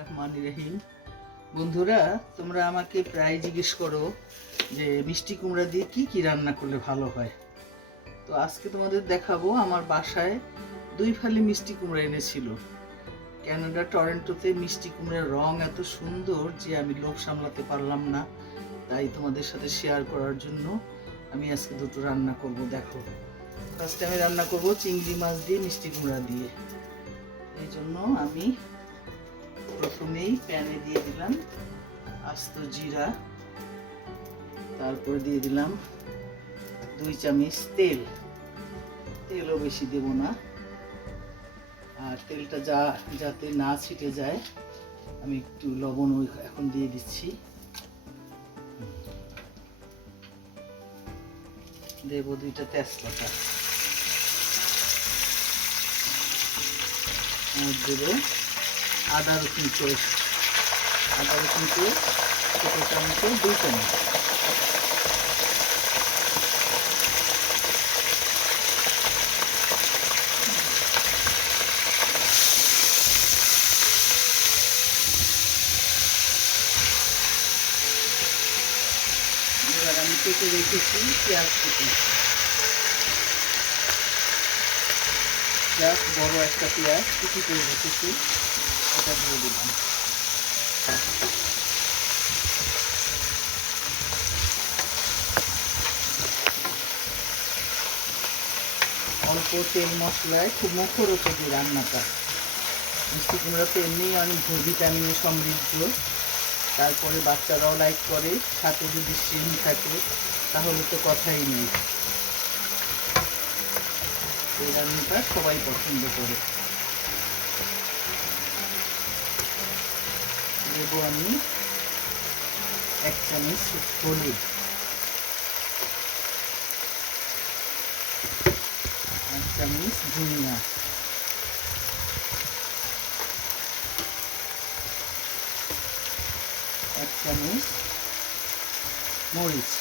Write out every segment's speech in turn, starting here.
রহমানির রহিম। বন্ধুরা, তোমরা আমাকে প্রায় জিজ্ঞেস করো যে মিষ্টি কুমড়া দিয়ে কি কি রান্না করলে ভালো হয়। তো আজকে তোমাদের দেখাবো আমার বাসায় 2 ফালি মিষ্টি কুমড়া এনেছিল। কানাডা টরন্টোতে মিষ্টি কুমড়ার রং এত সুন্দর যে আমি লোভ সামলাতে পারলাম না, তাই তোমাদের সাথে শেয়ার করার জন্য আমি আজকে দুটো রান্না করব। দেখো, ফার্স্টে আমি রান্না করব চিংড়ি মাছ দিয়ে মিষ্টি কুমড়া দিয়ে। এই জন্য আমি প্রথমেই প্যানে দিয়ে দিলাম আস্ত জিরা, তারপর দিয়ে দিলাম 2 চামচ তেল। তেলও বেশি দেব না, আর তেলটা যাতে না ছিটে যায় আমি একটু লবণ এখন দিয়ে দিচ্ছি। দেব 2টা তেজপাতা, আর দেব আদা রসুন পেস্ট। আদা রসুন পেস্ট ছোটো চামচে 2 চামচ। এবার আমি কেটে রেখেছি পেঁয়াজ কুচি। বড় একটা পেঁয়াজ কুচি করে রেখেছি, এটা দিয়ে দিলাম। অল্প তেল মশলায় খুব মুখরোচক এই রান্নাটা। মিষ্টি কুমড়া তো এমনি অনেক ভিটামিনে সমৃদ্ধ, তারপরে বাচ্চারাও লাইক করে, সাথে যদি শিম থাকে তাহলে তো কথাই নেই। এই রান্নাটা সবাই পছন্দ করে। দেবো আমি 1 চামচ হলুদ, 1 চামচ ধনিয়া, 1 চামচ মরিচ,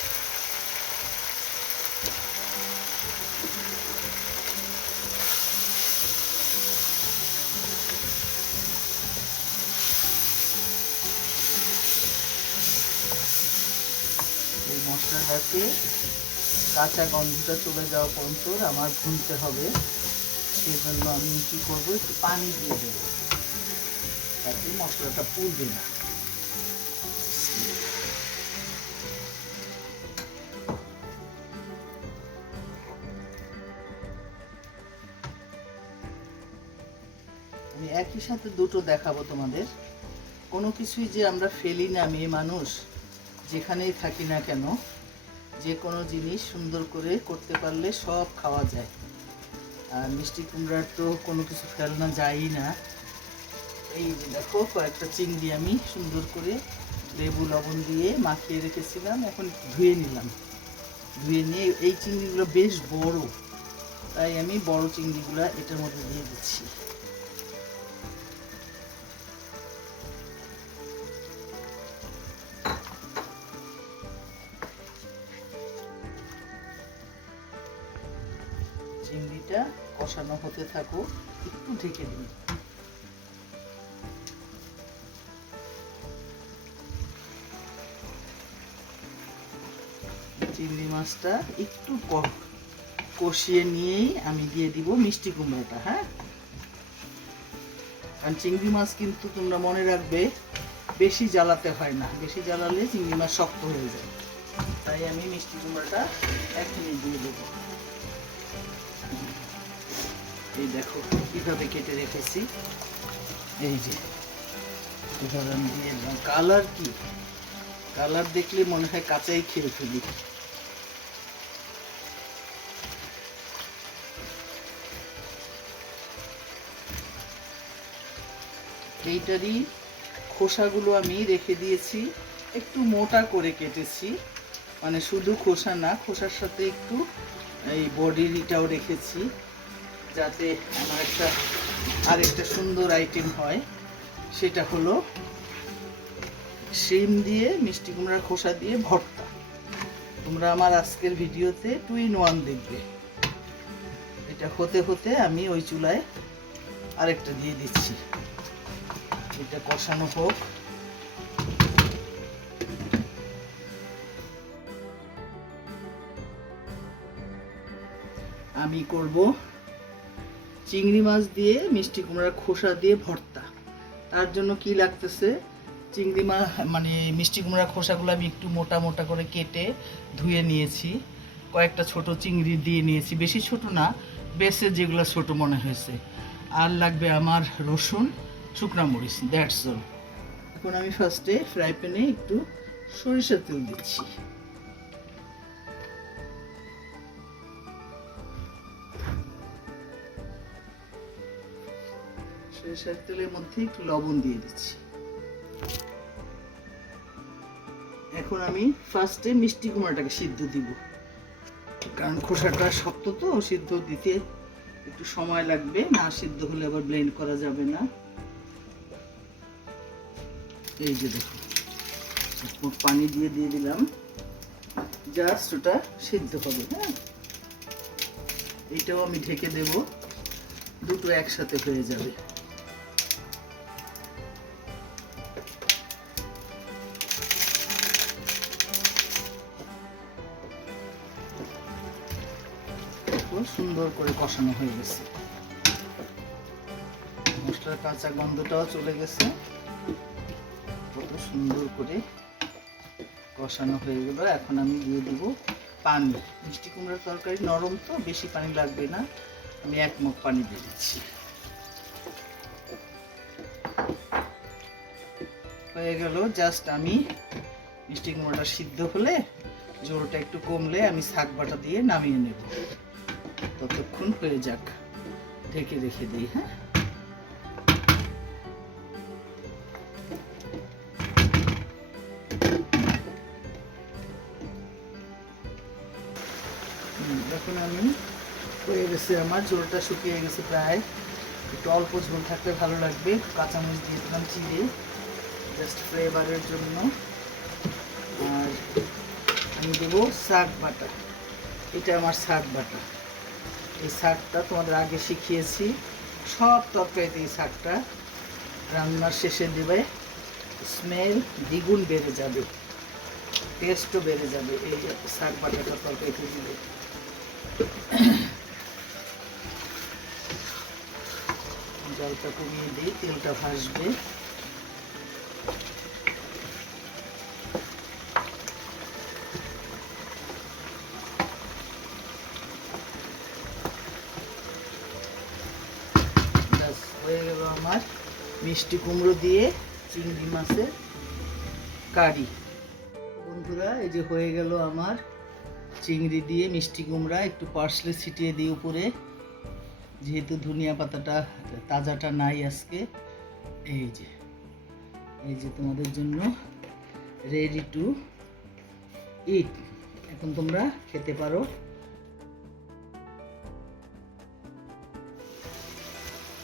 এই মশলাটাকে কাঁচা গন্ধটা চলে যাওয়া পর্যন্ত আমার ভুনতে হবে। সেই জন্য আমি কি করবো, একটু পানি দিয়ে দেবো, তাতে মশলাটা পুড়বে না। আমি একই সাথে দুটো দেখাবো তোমাদের। কোনো কিছুই যে আমরা ফেলি না, মেয়ে মানুষ যেখানেই থাকি না কেন, যে কোনো জিনিস সুন্দর করে করতে পারলে সব খাওয়া যায়। আর মিষ্টি কুমড়ার তো কোনো কিছু ফেলনা যায়ই না। এই যে দেখো, কয়েকটা চিংড়ি আমি সুন্দর করে লেবু লবণ দিয়ে মাখিয়ে রেখেছিলাম, এখন ধুয়ে নিলাম। ধুয়ে নিয়ে এই চিংড়িগুলো বেশ বড়, তাই আমি বড় চিংড়িগুলো এটার মধ্যে দিয়ে দিচ্ছি। চিংড়িটা কষানো হতে থাকুক, একটু ঢেকে দিই। চিংড়ি মাছটা একটু কষিয়ে নিয়েই আমি দিয়ে দিব মিষ্টি কুমড়াটা। হ্যাঁ, কারণ চিংড়ি মাছ কিন্তু তোমরা মনে রাখবে বেশি জ্বালাতে হয় না, বেশি জ্বালালে চিংড়ি মাছ শক্ত হয়ে যায়। তাই আমি মিষ্টি কুমড়াটা এখনই দিয়ে দেবো। এই দেখো কিভাবে কেটে রেখেছি, এই যে এভাবে আমি দিয়ে দিলাম। কালার কি, কালার দেখলে মনে হয় কাঁচাই খেয়ে ফেলি। এইটারই খোসাগুলো আমি রেখে দিয়েছি, একটু মোটা করে কেটেছি, মানে শুধু খোসা না, খোসার সাথে একটু এই বডির এটাও রেখেছি, যাতে আমার আরেকটা সুন্দর আইটেম হয়। সেটা হলো শিম দিয়ে মিষ্টি কুমড়ার খোসা দিয়ে ভর্তা। তোমরা আমার আজকের ভিডিওতে 2 in 1 দেখবে। এটা হতে হতে আমি ওই চুলায় আরেকটা দিয়ে দিচ্ছি। এটা কষানো হোক। আমি করব চিংড়ি মাছ দিয়ে মিষ্টি কুমড়ার খোসা দিয়ে ভর্তা। তার জন্য কি লাগতেছে, চিংড়ি মাছ মানে মিষ্টি কুমড়ার খোসাগুলো আমি একটু মোটা মোটা করে কেটে ধুয়ে নিয়েছি, কয়েকটা ছোট চিংড়ি দিয়ে নিয়েছি, বেশি ছোট না, বেশি যেগুলো ছোট মনে হয়েছে। আর লাগবে আমার রসুন, শুকনা মরিচ, দ্যাটস অল। এখন আমি ফার্স্টে ফ্রাই প্যানে একটু সরিষার তেল দিচ্ছি। সরিষার তেলের মধ্যে একটু লবণ দিয়ে দিচ্ছি। এখন আমি ফার্স্টে মিষ্টি কুমড়াটাকে সিদ্ধ দিব, কারণ খোসাটা শক্ত তো, সিদ্ধ দিতে একটু সময় লাগবে, না সিদ্ধ হলে আবার ব্লেন্ড করা যাবে না। এই যে দেখো পানি দিয়ে দিলাম, জাস্ট ওটা সিদ্ধ হবে। হ্যাঁ, এইটাও আমি ঢেকে দেব, দুটো একসাথে হয়ে যাবে। সুন্দর করে কষানো হয়ে গেছে, মশলার কাঁচা গন্ধটাও চলে গেছে, কত সুন্দর করে কষানো হয়ে গেল। এখন আমি দিয়ে দিব পানি। মিষ্টি কুমড়ার তরকারি নরম তো, বেশি পানি লাগবে না, আমি 1 মগ পানি দিয়ে দিচ্ছি। হয়ে গেল, জাস্ট আমি মিষ্টি কুমড়াটা সিদ্ধ হলে, ঝোলটা একটু কমলে আমি শাক বাটা দিয়ে নামিয়ে নেব। ততক্ষণ হয়ে যাক, ঢেকে রেখে দিই। হ্যাঁ, এখন আমি হয়ে গেছে, আমার ঝোলটা শুকিয়ে গেছে প্রায়, একটু অল্প ঝোল থাকলে ভালো লাগবে। কাঁচামরিচ দিয়ে দিলাম চিড়ে, জাস্ট ফ্লেভারের জন্য। আর আমি দেবো শাক বাটা, এটা আমার শাক বাটা। এই শাকটা তোমাদের আগে শিখিয়েছি, সব তরকারিতে এই শাকটা রান্নার শেষে দেবে, স্মেল দ্বিগুণ বেড়ে যাবে, টেস্টও বেড়ে যাবে এই শাক বাটাটা তরকারিতে দিলে। জলটা কমিয়ে দিই, তেলটা ভাসবে। হয়ে গেল আমার মিষ্টি কুমড়ো দিয়ে চিংড়ি মাছের কারি। বন্ধুরা, এই যে হয়ে গেল আমার চিংড়ি দিয়ে মিষ্টি কুমড়া। একটু পার্সলে ছিটিয়ে দিই উপরে, যেহেতু ধনিয়া পাতাটা তাজাটা নাই আজকে। এই যে তোমাদের জন্য রেডি টু ইট। এখন তোমরা খেতে পারো।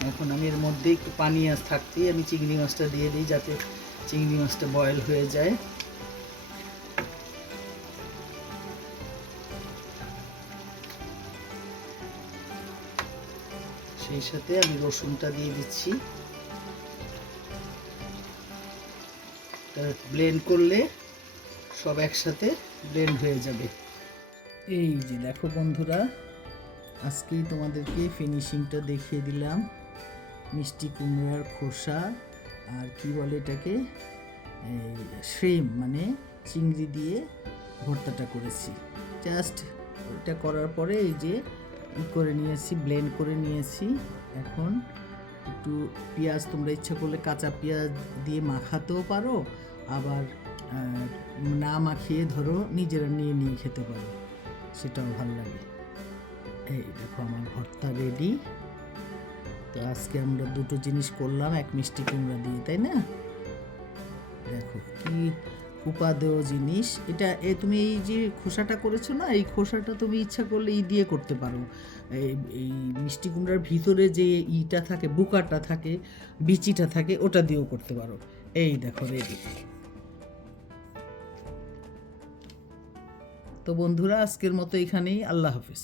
এখন আমি এর মধ্যে একটু পানি থাকতেই আমি চিংড়ি মাছটা দিয়ে দিই, যাতে চিংড়ি মাছটা বয়েল হয়ে যায়। সেই সাথে আমি রসুনটা দিয়ে দিচ্ছি। ব্লেন্ড করলে সব একসাথে ব্লেন্ড হয়ে যাবে। এই যে দেখো বন্ধুরা, আজকেই তোমাদেরকে ফিনিশিংটা দেখিয়ে দিলাম। মিষ্টি কুমড়ার খোসা আর কি বলে এটাকে, শ্রিম মানে চিংড়ি দিয়ে ভর্তাটা করেছি। জাস্ট এটা করার পরে এই যে করে নিয়েছি, ব্লেন্ড করে নিয়েছি। এখন একটু পেঁয়াজ, তোমরা ইচ্ছা করলে কাঁচা পেঁয়াজ দিয়ে মাখাতেও পারো, আবার না মাখিয়ে ধরো নিজেরা নিয়ে খেতে পারো, সেটাও ভালো লাগে। এই দেখো আমার ভর্তা রেডি। তো আজকে আমরা দুটো জিনিস করলাম, এক মিষ্টি কুমড়া দিয়ে, তাই না? দেখো কি উপাদেয় জিনিস এটা। তুমি এই যে খোসাটা করেছো না, এই খোসাটা তুমি ইচ্ছা করলে দিয়ে করতে পারো। এই মিষ্টি কুমড়ার ভিতরে যে ইটা থাকে, বুকাটা থাকে, বিচিটা থাকে, ওটা দিয়েও করতে পারো। এই দেখো রেডি। তো বন্ধুরা, আজকের মতো এখানেই। আল্লাহ হাফেজ।